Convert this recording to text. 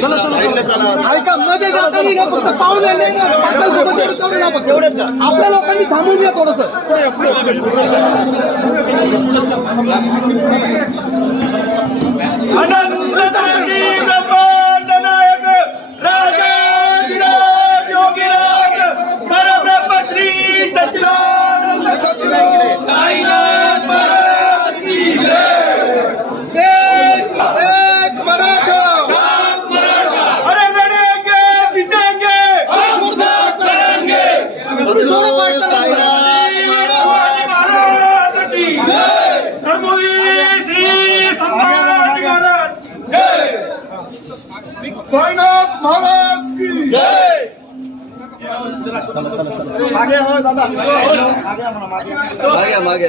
चला चला चला चला ऐका मध्ये जाताना फक्त पाहून आपल्या लोकांनी थांबून या थोडस साईनाथ महाराज की जय। चला चला चला मागे हो दादा मागे मागे